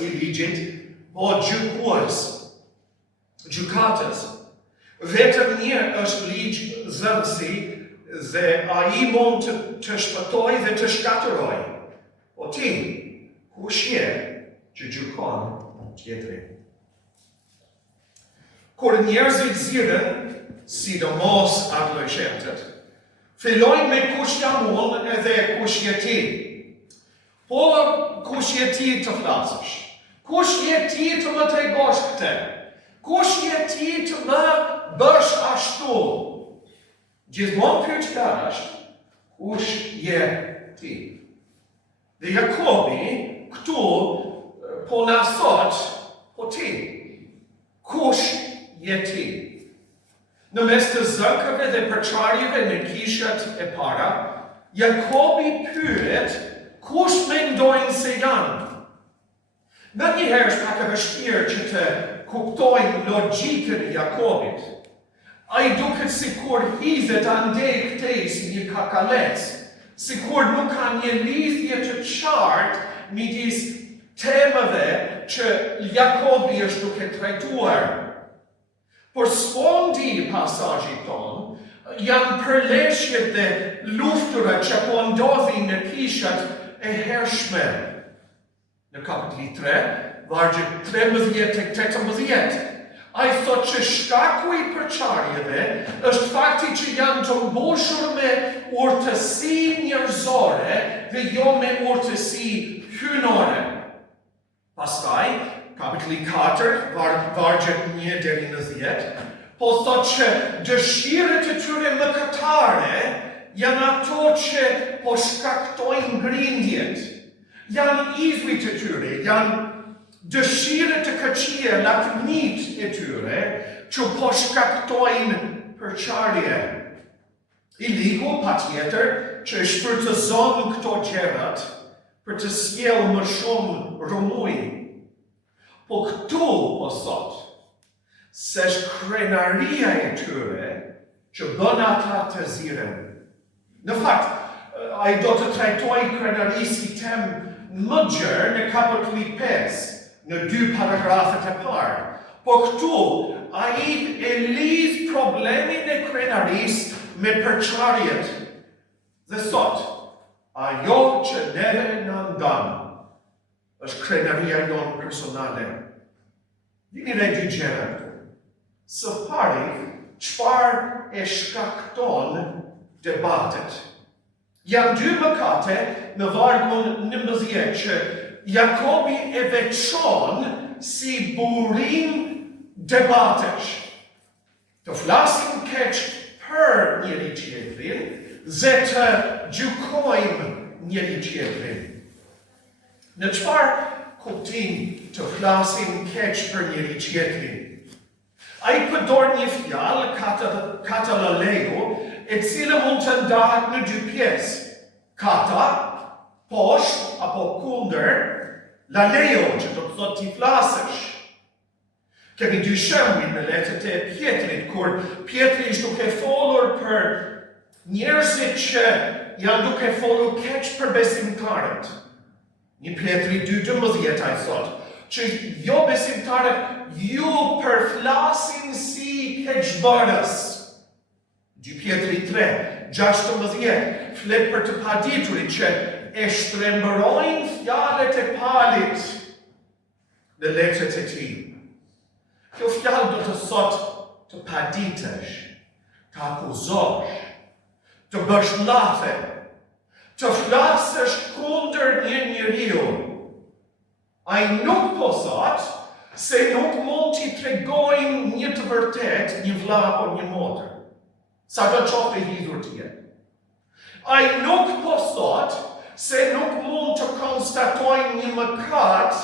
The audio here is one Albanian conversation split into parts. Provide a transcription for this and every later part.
I ligjit, po gjykues, gjykatës. Vetëm një është ligj zëvësi dhe ai mund të shpëtoj dhe të shkatëroj. O ti, kush je që gjykon tjetrin? Kur njerëzit ziren, sidomos adoleshentët, fillojnë me kush jam unë edhe kush je ti. Po kush je ti të flasësh? Kush je ti të më tregosh këtë? Kush je ti të më bësh ashtu? Gjithmonë pyetja është, kush je ti? Dhe Jakobi këtu po na thot, po ti, kush je ti? Në mes të zënkëve dhe përçarjeve në kishat e para, Jakobi pyet, kush mendojnë se janë? Në njëherë është pak e vështirë që të kuptojnë logjikën e Jakobit. Ai duket sikur hidhet andej këtej si një kakalec, sikur nuk ka një lidhje të qartë midis temave që Jakobi është duke trajtuar. Por sfondi i pasazhit tonë janë përleshjet dhe lufturat që po ndodhin në kishat e hershme. Në kapitulli 3, vargjet 13-18, ai thot që shkaku i përçarjeve është fakti që janë të mbushur me urtësi njerëzore dhe jo me urtësi hyjnore. Pastaj, kapitulli 4, vargjet 1-10, po thot që dëshirët e tyre mëkatare janë ato që po shkaktojnë grindjet. Janë izbit e tyre, janë dëshirët të këqija, lakmit e tyre, që po shkaktojnë përçarje. I ligu patjetër që shpërtëzon këto gjërat për të sjellë më shumë rëmuj. Po këtu po thot, se është krenaria e tyre që bën ata të ziren. Në fakt, ai do të trajtoj krenari si temë më gjerë në kapitulli 5, në 2 paragrafet e parë. Po këtu, ai e lidh problemin e krenaris me përçarjet. Dhe thot, ajo që neve në ndan është krenaria jonë personale. Dini ne dy gjëra këtu. Së pari, çfarë e shkakton debatet? Janë dy mëkate në vargun 11 që Jakobi e veçon si burim debatesh. Të flasim keq për njëri tjetrin dhe të gjykojmë njëri tjetrin. Në çfarë kuptim të flasim keq për njëri tjetrin? Ai përdor një fjalë katallaleo, e cila mund të ndahet në 2 pjesë. Kata, poshtë apo kundër, laleo, që do të thotë ti flasësh. Kemi 2 shembuj në letrat e Pjetrit, kur Pjetri është duke folur për njerëzit që janë duke folur keq për besimtarët. Një Pjetri 2:12 ai thotë, që jo besimtarët ju përflasin si keqbërës. 2 Pjetri 3:16 flet për të paditurit që e shtrembërojnë fjalët e palit në letrat e tij. Kjo fjalë do të thotë të paditesh, të akuzosh, të bësh llafe, të flasësh kundër një njeriu. Ai nuk po thotë se nuk mund t'i tregojnë një të vërtet një vëlla apo një motër, sa do qoftë e hidhur të jetë. Ai nuk po thot se nuk mund të konstatojnë një mëkat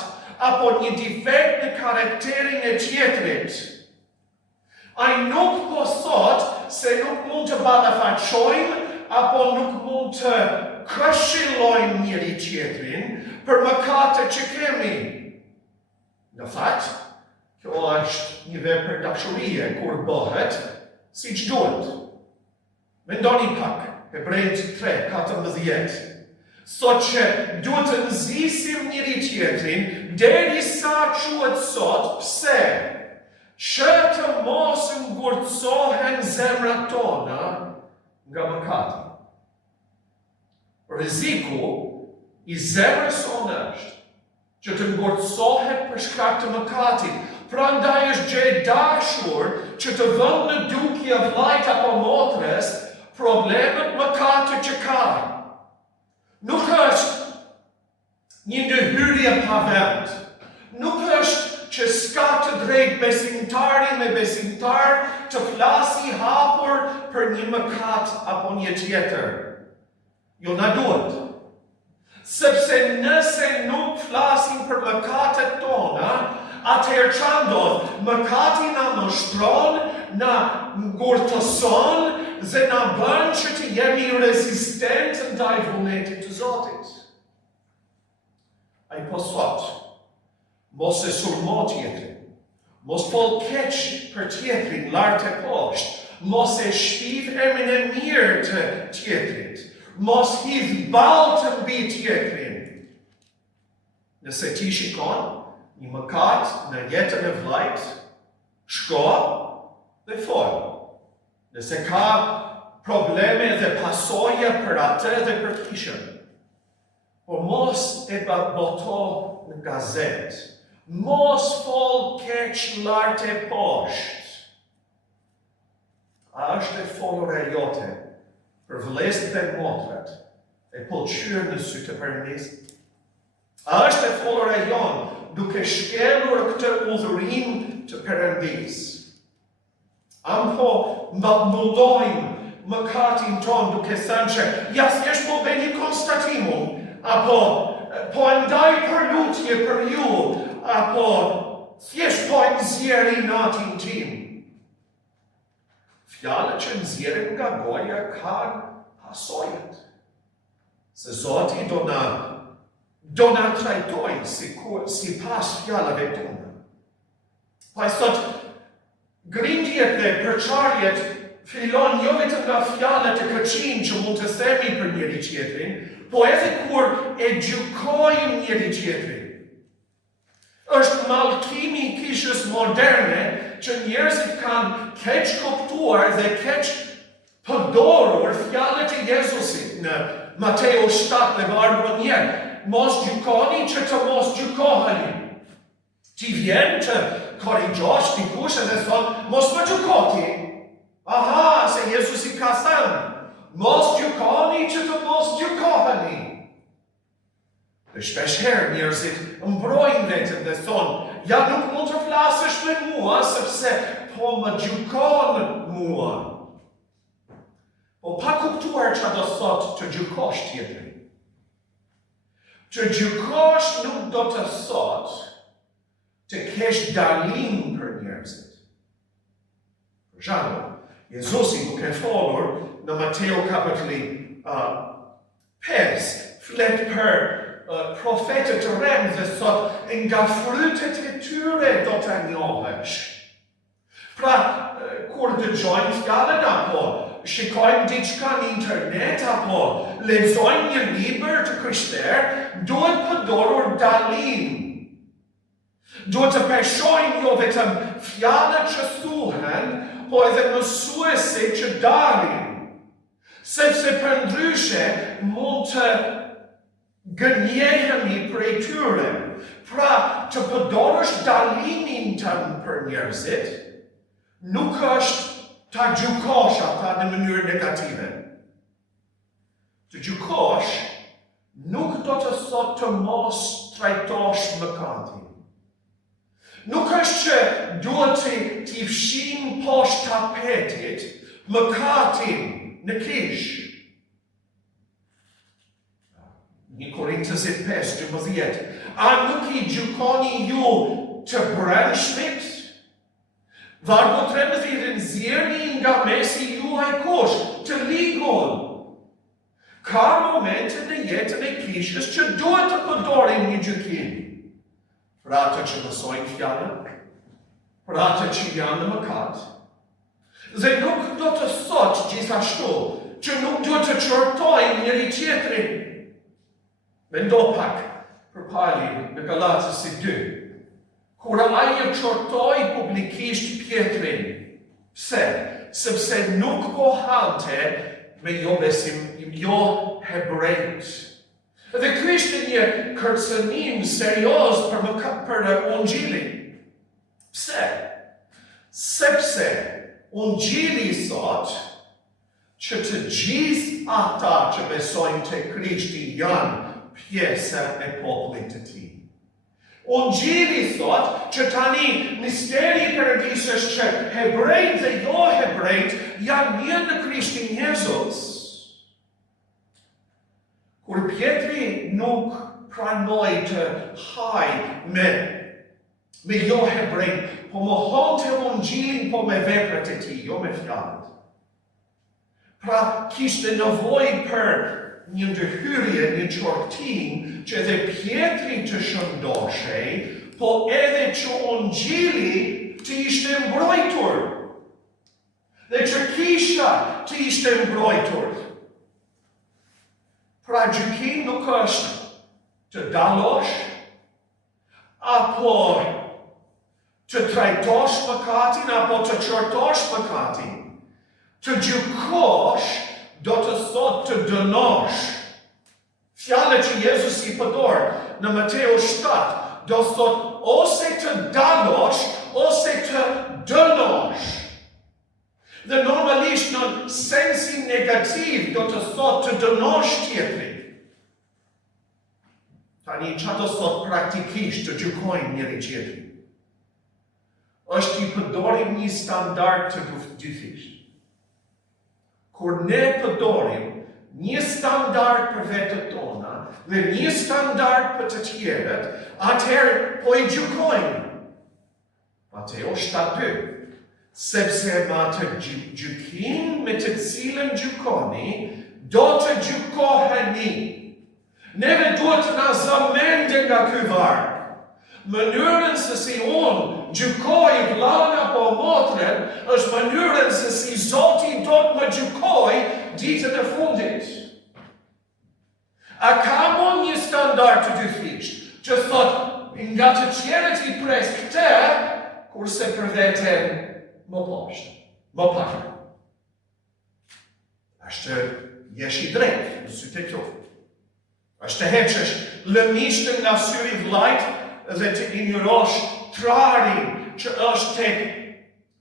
apo një defekt në karakterin e tjetrit. Ai nuk po thot se nuk mund të ballafaqojnë apo nuk mund të këshillojnë njëri tjetrin për mëkatet që kemi. Në fakt, kjo është një vepër dashurie kur bëhet siç duhet. Mendoni pak, Hebrejt 3:14. Thot që duhet të nxisim njëri tjetrin deri sa quhet sot, pse? Që të mos ngurtësohen zemrat tona nga mëkati. Rreziku i zemrës sonë është që të ngurtësohet për shkak të mëkatit. Prandaj është gjë e dashur që të vënë në dukje vllajt apo motrës problemet mëkate që ka. Nuk është një ndërhyrje pa vend. Nuk është që s'ka të drejtë besimtari me besimtar të flasi hapur për një mëkat apo një tjetër. Jo na duhet. Sepse nëse nuk flasim për mëkatet tona, atëherë çfarë ndodh? Mëkati na mështron, na ngurtëson dhe na bën që të jemi rezistent ndaj vullnetit të Zotit. Ai po thot, mos e surmo tjetrin, mos fol keq për tjetrin lart e poshtë, mos e shpif emrin e mirë të tjetrit, mos hidh ballë të mbi tjetrin. Nëse ti shikon një mëkat në jetën e vllajt, shko dhe fol. Nëse ka probleme dhe pasojë për atë dhe për kishën, por mos e boto në gazet, mos fol keq lart e poshtë. A është e folur e jote për vëllezërit e motrat e pëlqyer në sy të Perëndisë? A është e folur e jonë duke shkelur këtë udhërim të Perëndisë? Apo mbullojmë mëkatin ton duke thënë që ja thjesht po bëni konstatimum, apo po ndaj për lutje për ju, apo thjesht po nxjerri natin tim. Fjalët që nxjerrin nga goja kanë pasojat. Se Zoti do na trajtojë sipas fjalave tona. Pa thot, grindjet dhe përçarjet fillon jo vetëm nga fjalët e këqij që mund të themi për njëri tjetrin, po edhe kur e gjykojmë njëri tjetrin. Është mallkimi i kishës moderne që njerëzit kanë keq kuptuar dhe keq përdorur fjalët e Jezusit në Mateo 7 dhe vargu 1. Mos gjykoni që të mos gjykoheni. Ti vjen të korrigjosh dikush dhe thon, mos më gjykoti. Aha, se Jezusi ka thënë, mos gjykoni që të mos gjykoheni. Dhe shpeshherë njerëzit mbrojnë vetën dhe thonë, ja nuk mund të flasësh me mua, sepse po më gjykon mua. Po pa kuptuar që do thot të gjykosh tjetrin. Të gjykosh nuk do të thot të kesh dalim për njerëzit. Për shembull, Jezusi duke folur në Mateo kapitulli 5, flet për profetët të rem dhe thot, nga frytet e tyre do të njohësh. Pra, kur dëgjojnë fjalën apo shikojnë diçka në internet apo lexojnë një libër të krishterë, duhet përdorur dalim. Duhet të peshojnë jo vetëm fjalët që thuhen, po edhe mësuese që dalin. Sepse përndryshe mund të gënjehemi prej tyre. Pra, të përdorësh dalimin tënd për njerëzit, nuk është ta gjykosh ata në mënyrë negative. Të gjykosh nuk do të thotë të mos trajtosh mëkatin. Nuk është që duhet t'i fshim poshtë tapetit mëkatin në kish. 1 Korintësit 5:12. A nuk I gjykoni ju të brendshmit? Vargu 13, nxjerrni nga mesi juaj kush të ligun. Ka momente në jetën e kishës që duhet të përdorim një gjykim. Për atë që mësojnë fjalën, për atë që janë në mëkat. Dhe nuk do të thotë gjithashtu që nuk duhet të çortojmë njëri tjetrin. Mendo pak për Paulin në Galatës 2, kur ai e qortoi publikisht Pietrin. Pse? Sepse nuk po hante me jo besim, jo hebrejt. Dhe kishte një kërcënim serioz për Ungjilin. Pse? Sepse Ungjili thot që të gjithë ata që besojnë te Krishti janë pjesë e popullit të tij. Ungjili thot që tani misteri i Paradisës që hebrejt dhe jo hebrejt janë një në Krishtin Jezus. Kur Pietri nuk pranoi të haj me jo hebrejt, po më honte Ungjilin po me veprat e tij, jo me fjalët. Pra kishte nevojë për një ndërhyrje, një qortim që edhe Pietri të shëndoshej, po edhe që Ungjili të ishte mbrojtur. Dhe që kisha të ishte mbrojtur. Pra gjykim nuk është të dalosh, apo të trajtosh mëkatin, apo të qortosh mëkatin. Të gjykosh do të thot të dënosh. Fjala që Jezus i përdor në Mateo 7 do thot ose të dalosh, ose të dënosh. Dhe normalisht në sensin negativ do të thot të dënosh tjetrin. Tani që do thot praktikisht të gjykojnë njëri tjetrin? Është i përdorim një standard të dyfisht. Kur ne përdorim një standard për vetët tona dhe një standard për të tjerët, atëherë po i gjykojmë. Mateo 7:2. Sepse me atë gjykim me të cilën gjykoni, do të gjykoheni. Neve duhet të na zëmendë nga ky varg. Mënyrën se si unë gjykoj vllahun apo motrën, është mënyrën se si Zoti do të më gjykoj ditën e fundit. A ka mund një standard të dyfisht, që thot, nga të tjerët i pres këtë, kurse për veten më poshtë, më pak. Është jesh i drejtë në sytë e kjo. Është të heqësh lëmishtën nga syri vllajt dhe të injorosh trarin që është tek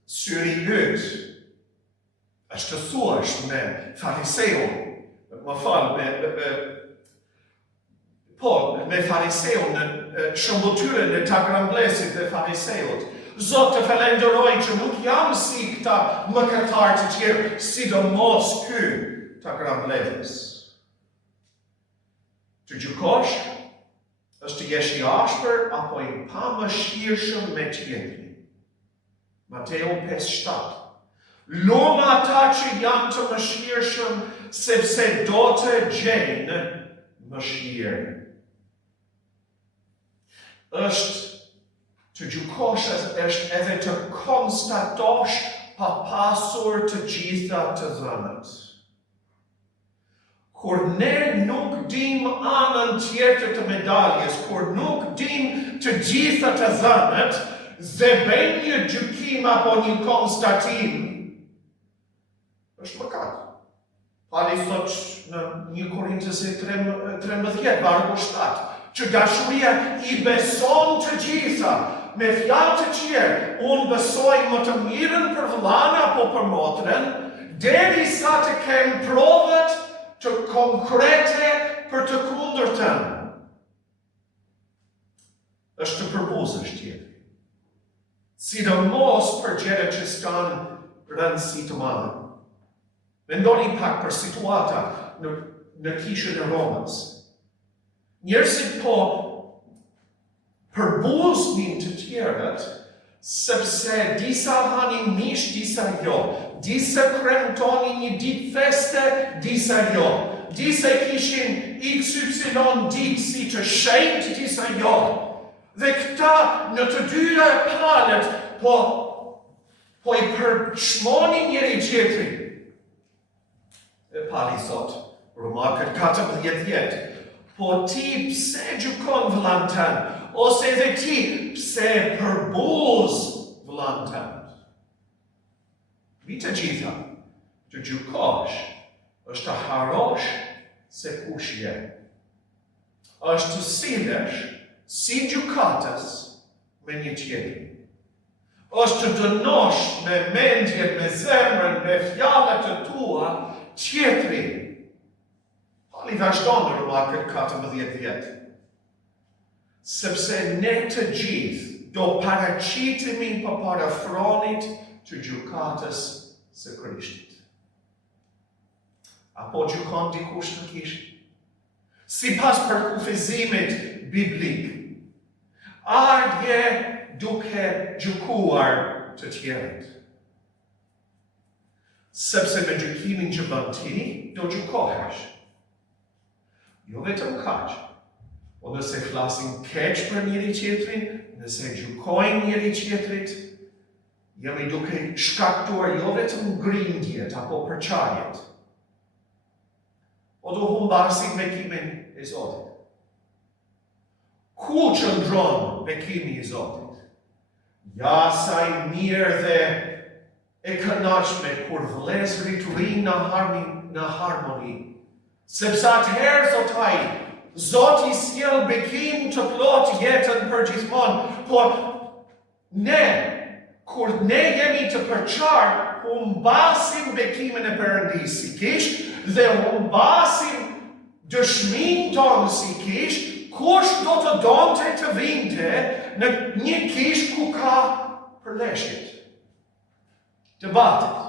syri yt. Është të thuash me fariseun, më falë, me fariseun në shëmbëtyrën e tagramblesit dhe fariseut. Zot të falenderoj që nuk jam si këta mëkatarë të tjerë, sidomos ky tagrambletës. Të gjykosh është të jesh i ashpër apo i pamëshirshëm me tjetrin. Mateo 5:7. Luma ata që janë të mëshirshëm, sepse do të gjejnë mëshirë. Është të gjykosh është edhe të konstatosh pa pasur të gjitha të dhënat. Kur ne nuk dim anën tjetër të medaljes, kur nuk dim të gjitha të dhënat, dhe bëjmë një gjykim apo një konstatim, është mëkat. Pali thot në 1 Korintës 13, vargu 7, që dashuria i beson të gjitha, me fjalë të tjerë, unë besoj më të mirën për vëllana apo për motrën, derisa të kem provat të konkrete për të kundërtën. Është të përbuzësh tjetër. Sidomos për gjëra që s'kan rëndësi të madhe. Mendoni pak për situata në kishën e Romës. Njerëzit po përbuznin të tjerët, sepse disa hanin mish, disa jo. Disa kremtonin një ditë feste, disa jo. Disa kishin XY ditë si të shenjtë, disa jo. Dhe këta në të dyja palët po i përçmonin njëri tjetrin. E pali thot, Romakët 14:10, po ti pse gjukon vëllan tënd, ose edhe ti pse përboz vëllan tënd. Vi të gjitha, të gjukosh, është të harosh se kush je. është të silesh si gjukatës me një tjetrin. është të dënosh me mendjet, me zemrën, me fjalët të tua tjetrin. Pali vazhdon në Romakët 14:10. Sepse ne të gjithë do paraqitemi përpara fronit të gjukatës së Krishtit. Apo gjukon dikush në kishë? Sipas përkufizimit biblik, ardje duke gjukuar të tjerët. Sepse me gjukimin që bën ti, do gjukohesh. Jo vetëm kaq, po nëse flasim keq për njëri tjetrin, nëse gjukojnë njëri tjetrit, jemi duke shkaktuar jo vetëm grindjet apo përçarjet, po do humbasim bekimin e Zotit. Ku qëndron bekimi i Zotit? Ja sa i mirë dhe e kënaqshme kur vëllezërit rinë në harmoni. Sepse atëherë, thot ai, Zoti sjell bekim të plot jetën përgjithmonë, por kur ne jemi të përçarë, humbasim bekimin e Perëndisë si kish dhe humbasim dëshminë tonë si kish, kush do të donte të vinte në një kish ku ka përleshjet, debatet.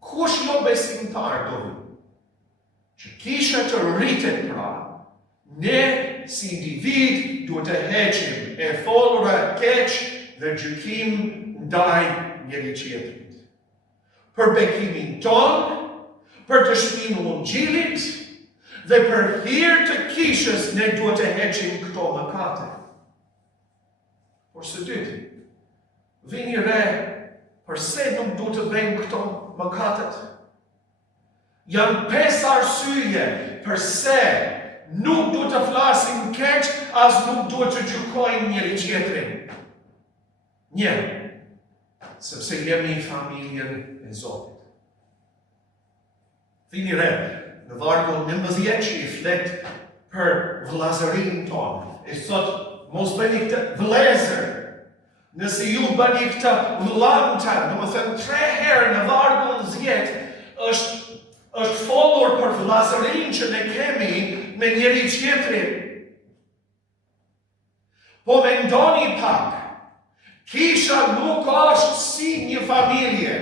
Kush jo besimtar do vi? Që kisha të rritet pra, ne si individ duhet të heqim e folura keq dhe gjykim ndaj njëri tjetrit. Për bekimin ton, për dëshminë e Ungjillit dhe për hir të kishës ne duhet të heqim këto mëkate. Por së dyti, vini re, përse nuk duhet të bëjmë këto mëkatet? Janë 5 arsye përse nuk duhet të flasim keq, as nuk duhet të gjykojmë njëri tjetrin. 1. Sepse jemi familjen e Zotit. Vini re, në vargun 11 që i flet për vëllazërinë tonë. E thot, mos bëni këtë vëllezër. Nëse ju bëni këtë vëllanta, domethënë 3 herë në vargun 10 është folur për vëllazërinë që ne kemi me njëri tjetrin. Po mendoni pak, kisha nuk është si një familje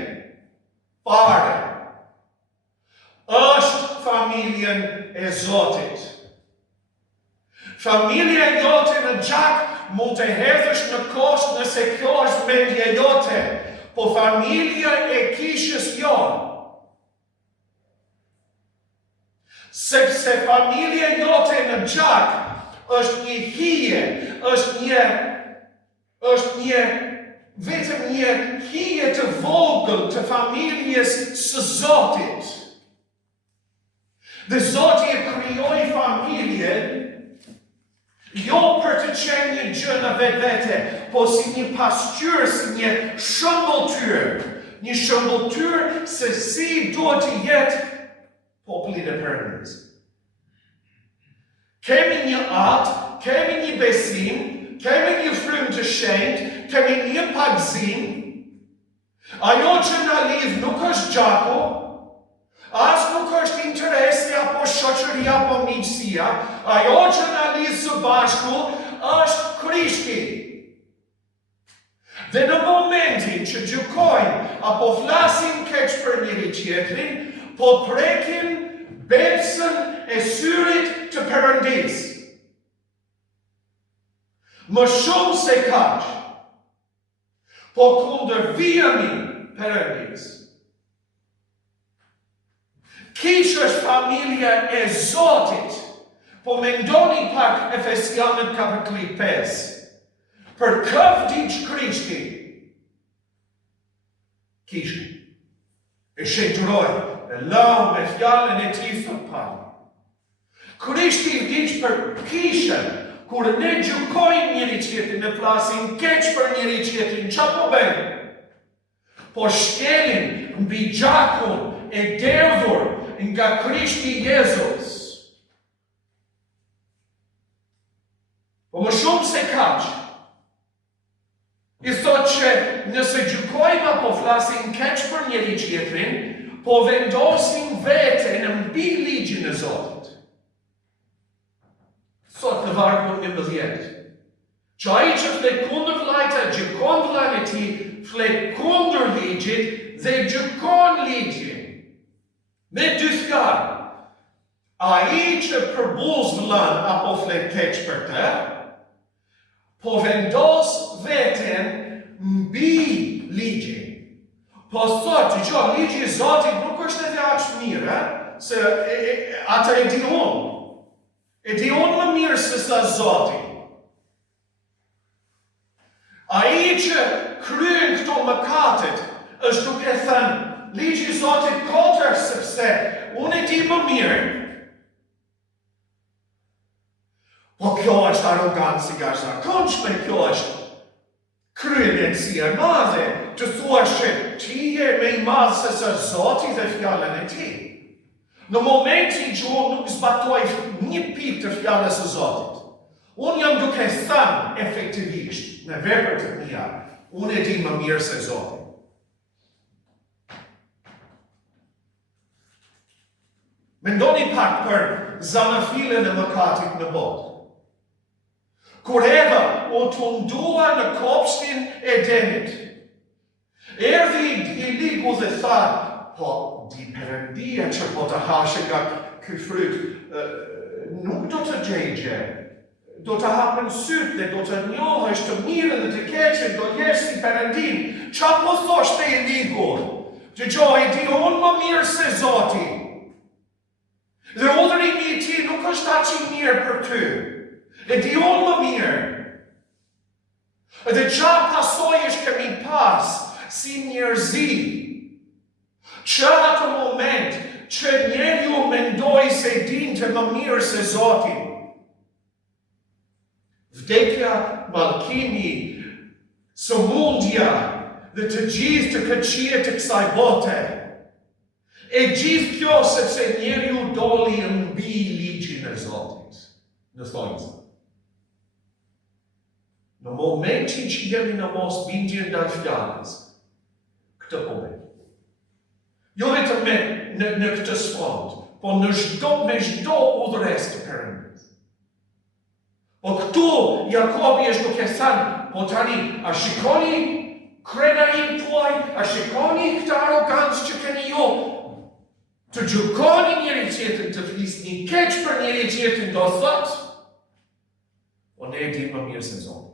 fare. Është familjen e Zotit. Familja jote në gjak mund të hedhësh në kost nëse kjo është mendja jote, po familja e kishës jote. Sepse familja jote në gjak është një hije, është vetëm një hije të vogël të familjes së Zotit. Dhe Zoti e krijoi familjen jo për të qenë një gjë në vetvete, po si një pasqyrë, si një shëmbulltyr. Një shëmbulltyr se si duhet të jetë populli i Perëndisë. Kemi një atë, kemi një besim, kemi një frymë të shenjtë, kemi një pagëzim. Ajo që na lidh nuk është gjaku, as nuk është interesi apo shoqëria apo miqësia, ajo që na lidh së bashku është Krishti. Dhe në momentin që gjykojmë apo flasim keq për njëri tjetrin, po prekim bepsën e syrit të Perëndisë. Më shumë se kaq, po kundërvijemi Perëndisë. Kish është familja e Zotit, po mendoni pak Efesianët kapitulli 5. Për këvdiq Krishti, kishën e shëjtëroj, e lau me fjallën e tij thot Paulli. Krishti vdiq për kishën, kur ne gjykojmë njëri tjetrin, ne flasim keq për njëri tjetrin, çfarë po bëjmë? Po shkelim mbi gjakun e derdhur nga Krishti Jezus. Po më shumë se kaq. I thot që nëse gjykojmë apo flasim keq për njëri tjetrin, po vendosim veten mbi ligjin e Zotit. Thot në vargun 11. Që ai që flet kundër vllajta, gjykon vllain e tij, flet kundër ligjit dhe gjykon ligjin. Me dy fjalë, ai që përbuz vllain apo flet keq për të, po vendos veten mbi ligjin. Po thot, ligji i Zotit nuk është edhe aq mirë, se ata e di unë. E di unë më mirë se sa Zoti. Ai që kryen këto mëkatet është duke thënë, ligji i Zotit kotër sepse unë e di më mirë. Po kjo është arogancë e jashtëzakonshme, kjo është kryenësia e madhe, të thuash që ti je më i madh se sa Zoti dhe fjalën e tij. Në momentin që unë nuk zbatoj një pikë të fjalës së Zotit, unë jam duke thënë efektivisht në veprat të mia, unë e di më mirë se Zoti. Mendoni pak për zanafilën e mëkatit në botë. Kur Eva u tundua në kopshtin e Edenit, erdhi i ligu dhe tha, po di Perëndia që po të hashe nga ky fryt, nuk do të gjejgje, do të hapen sytë dhe do të njohësh të mirën dhe të keqen, do jesh si Perëndin. Qa po thosh te i ligu? Që e di unë më mirë se Zoti. Dhe udhërimi i ti nuk është aq i mirë për ty. E di unë më mirë. Dhe qa pasojësh kemi pas si njerëzi, që atë moment që njeriu mendoj se dinte më mirë se Zoti. Vdekja, mallkimi, sëmundja dhe të gjithë të këqijet të kësaj bote. E gjithë kjo sepse njeriu doli mbi ligjin e Zotit. Në thonjë. Në momentin që jemi në mos bindje ndaj fjalës, këtë po bëjmë. Jo vetëm në këtë sfond, po me çdo udhëres të Perëndis. Po këtu Jakobi është duke thënë, po tani, a shikoni krenarin tuaj, a shikoni këtë arogancë që keni ju, të gjykoni njëri tjetrin, të flisni keq për njëri tjetrin, do thotë, po ne e dim më mirë se Zoti.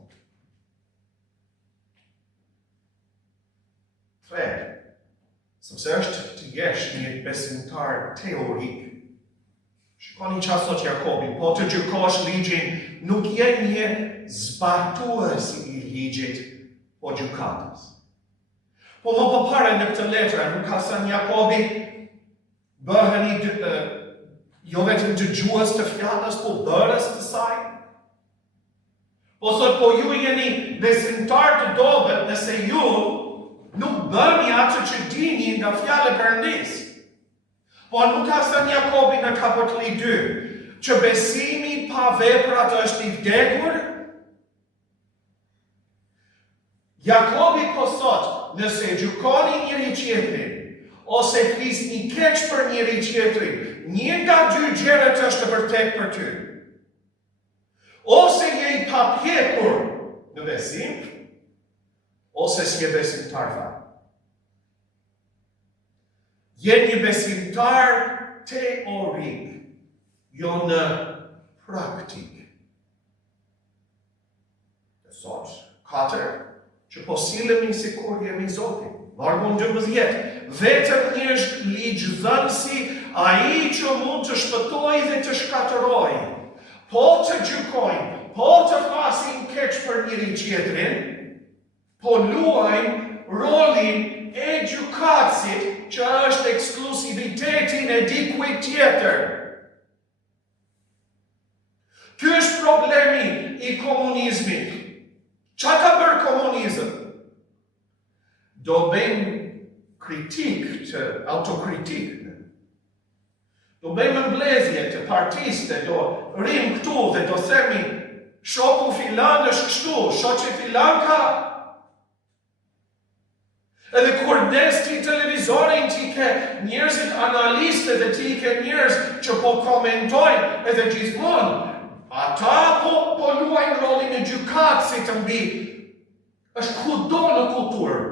3. Sepse është të jesh një besimtar teorik. Shikoni çfarë thot Jakobi, po të gjykosh ligjin, nuk je një zbatues i ligjit, po gjykatës. Po më përpara në këtë letër, nuk ka thënë Jakobi, bëheni jo vetëm dëgjues të fjalës, po bërës të saj. Po thot, po ju jeni besimtar të dobët nëse ju nuk bëni atë që dini nga fjala e Perëndis. Po nuk ka thënë Jakobi në kapitulli 2, që besimi pa veprat është i vdekur? Jakobi po thot, nëse gjykoni njëri tjetrin, ose flisni keq për njëri tjetrin, një nga dy gjërat është vërtet për ty. Ose je i papjekur në besim, ose s'je besimtar fare. Je një besimtar teorik, jo në praktik. Dhe thot, 4, që po silemi sikur jemi Zoti. Vargun 12, vetëm një është ligjdhënësi ai që mund të shpëtojë dhe të shkatërrojë. Po të gjykojnë, po të flasin keq për njëri tjetrin, po luajnë rolin e gjykatësit, që është eksklusivitetin e dikujt tjetër. Ky është problemi I komunizmit. Qa ka bërë komunizëm? Do bëjmë kritik të autokritik. Do bëjmë mbledhje të partisë, do rrim këtu dhe do themi shoku filan është kështu, shoqi filan ka. Edhe kur des ti televizorin, ti ke njerëzit analiste dhe ti ke njerëz që po komentojnë edhe gjithmonë. Ata po luajnë rolin e gjykatësit mbi. Është kudo në kulturë.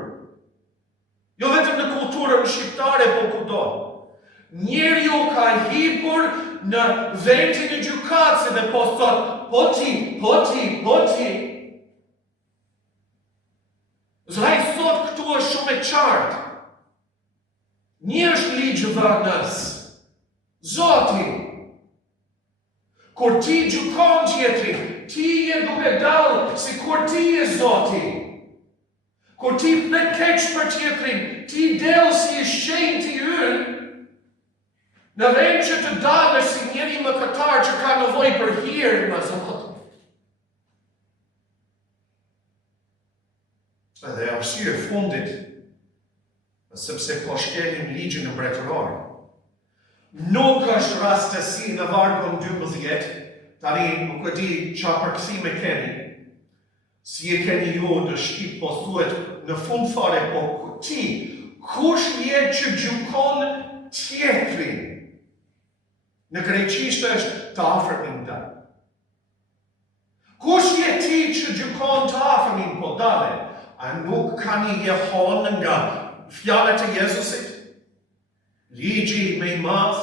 Jo vetëm në kulturën shqiptare, po kudo. Njeriu ka hipur në vendin e gjykatësit dhe po thot, po ti. Zaj thot këtu është shumë e qartë. Një është ligjë dhënës. Zoti. Kur ti gjykon tjetrin, ti je duke dalë si kur ti je Zoti. Kur ti flet keq për tjetrin, ti del si I shenjti ynë, në vend që të dalësh si njeri mëkatar që ka nevojë për hir nga Zoti. Edhe arsye e fundit, sepse po shkelim ligjin mbretëror. Nuk është rastësi në vargun 12, tani nuk e di qa përkthime keni, si e keni ju në Shqip, po thuhet në fund fare, po ti, kush je që gjykon tjetrin? Në greqisht është të afërmin të. Kush je ti që gjykon të afërmin, po dale? A nuk ka një jehon nga fjalët e Jezusit? Ligji me I madh,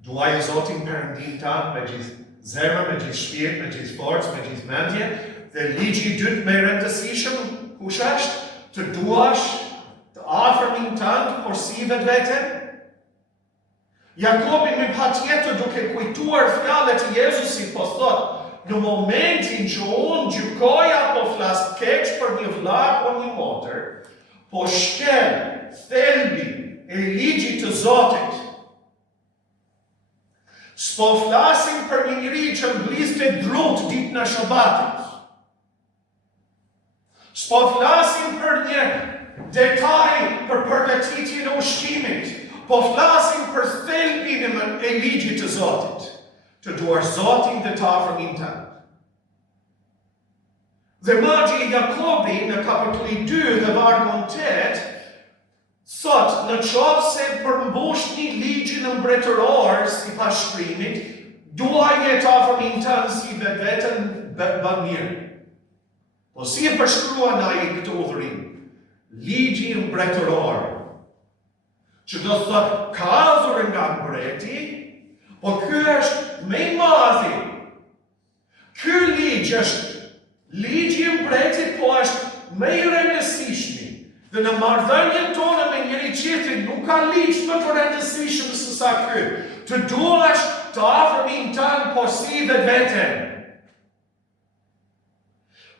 duaj Zotin Perëndin tanë me gjithë zemër, me gjithë shpirt, me gjithë forcë, me gjithë mendje, dhe ligji I dytë me rëndësishëm, kush është? Të duash të afërmin tanë por si vetveten? Jakobi me patjetër duke kujtuar fjalët e Jezusit po thotë, në momentin që unë gjykoj apo flas keq për një vëlla apo një motër, po shkel thelbi e ligjit të Zotit. S'po flasim për një njeri që mbliste drut ditën e Shabatit. S'po flasim për një detaj për përgatitjen e ushqimit, po flasim për thelbin e ligjit të Zotit, të duar Zotin dhe të afërmin tënd. Dhe magji I Jakobi në kapitulli 2 dhe vargun 8 thot, në qoftë se përmbushni ligjin mbretëror sipas shkrimit, duaje të afërmin tënd si vetveten bën mirë. Po si e përshkruan ai këtë udhërim? Ligji mbretëror, që do thot ka ardhur nga mbreti, po ky është më I madhi. Ky ligj është ligji I mbretit, po është më I rëndësishmi. Dhe në marrëdhënien tonë me njëri tjetrin nuk ka ligj më të rëndësishëm se sa ky. Të duash të afërmin tënd po si vetveten.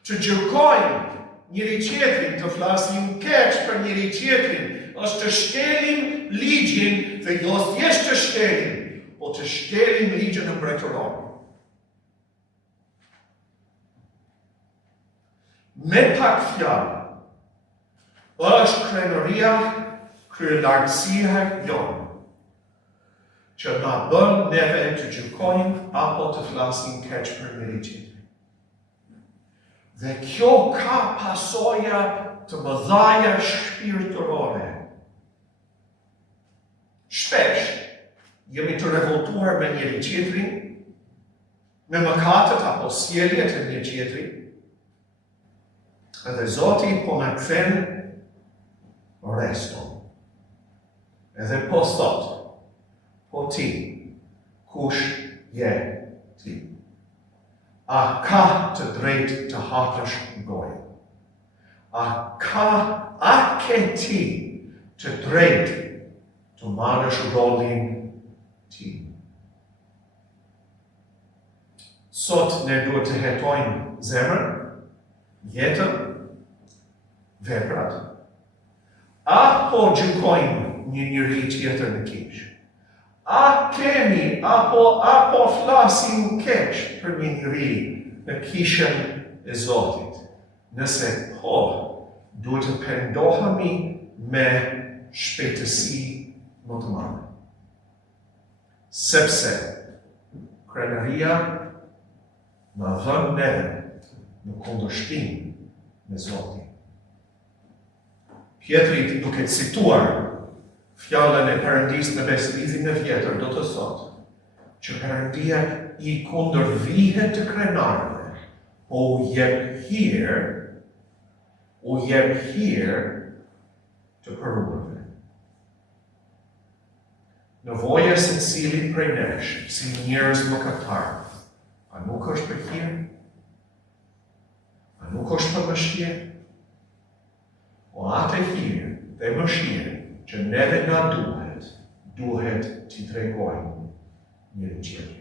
Të gjykojmë njëri tjetrin, të flasim keq për njëri tjetrin, është të shkelim ligjin dhe jo thjesht të shkelim, po të shkelim ligjin e mbretëror. Me pak fjalë, është krenëria, kryelartësia jonë, që na bën neve të gjykojmë apo të flasim keq për njëri tjetrin. Dhe kjo ka pasoja të mëdhaja shpirtërore. Shpesh, jemi të revoltuar me njëri tjetrin, me mëkatet apo sjelljet e njëri tjetrit, edhe Zoti po na kthen resto. Edhe po thot, po ti, kush je ti? A ka të drejt të hapësh gojë? A ke ti të drejt të marrësh rolin ti? Sot ne duhet të hetojmë zemrën, jetën, veprat, apo gjykojmë një njeri tjetër në keq? A kemi apo flasim keq për minëri në kishën e Zotit? Nëse po, duhet të pendohemi me shpejtësi më të madhe. Sepse krenaria në dhënë neve në kundërshtim me Zotin. Pjetri duke cituar fjallën e Perëndisë në Beslizin e vjetër do të thotë që Perëndia i kundërvihet të krenarëve, po u jep hir të përruarve. Nevoja se cilit prej nesh, si njerëz mëkatar, a nuk është për hir? A nuk është për mëshirë? O atë hir dhe mëshirë që neve nga duhet t'i tregojmë njëri tjetrit.